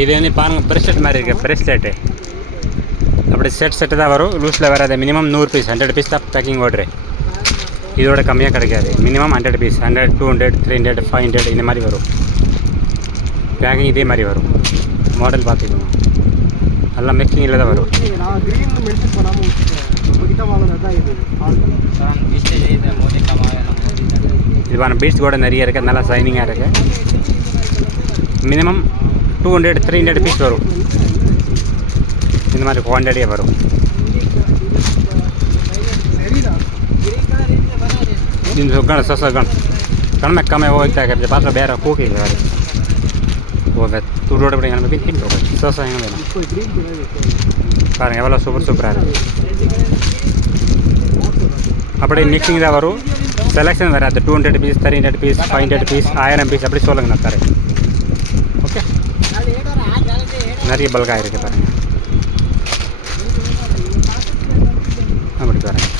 இது வந்து பாருங்கள் ப்ரெஸ்லெட் மாதிரி இருக்குது ப்ரெஸ்லெட்டு அப்படி செட்டு தான் வரும் லூஸில் வராது மினிமம் 100 பீஸ் 100 பீஸ் தான் பேக்கிங் ஆர்டரு இதோட கம்மியாக கிடைக்காது மினிமம் 100 பீஸ் 100 200 300 500 இந்த மாதிரி வரும் பேக்கிங் இதே மாதிரி வரும் மாடல் பார்த்துக்கோங்க எல்லாம் மிக்சிங்கில் தான் வரும் இது பாருங்க பீட்ஸ் கூட நிறைய இருக்குது நல்லா ஷைனிங்காக இருக்குது மினிமம் 200 300 பீஸ் வரும் இந்த மாதிரி குவான்டிட்டியாக வரும் तीन गण 600 गण गण में कम है वो इतना है पास बेर खूब ही है वो वे तू रोड पर गण में भी ठीक होगा 600 है ना பாருங்க எவ்வளோ சூப்பராக இருக்குது அப்படி மிக்சிங் தான் வரும் செலெக்ஷன் வராது 200 பீஸ் 300 பீஸ் 500 பீஸ் 1000 பீஸ் அப்படி சொல்லுங்க நான் தரேன் ஓகே நிறைய பல்காக இருக்குது பாருங்கள் அப்படி பாருங்கள்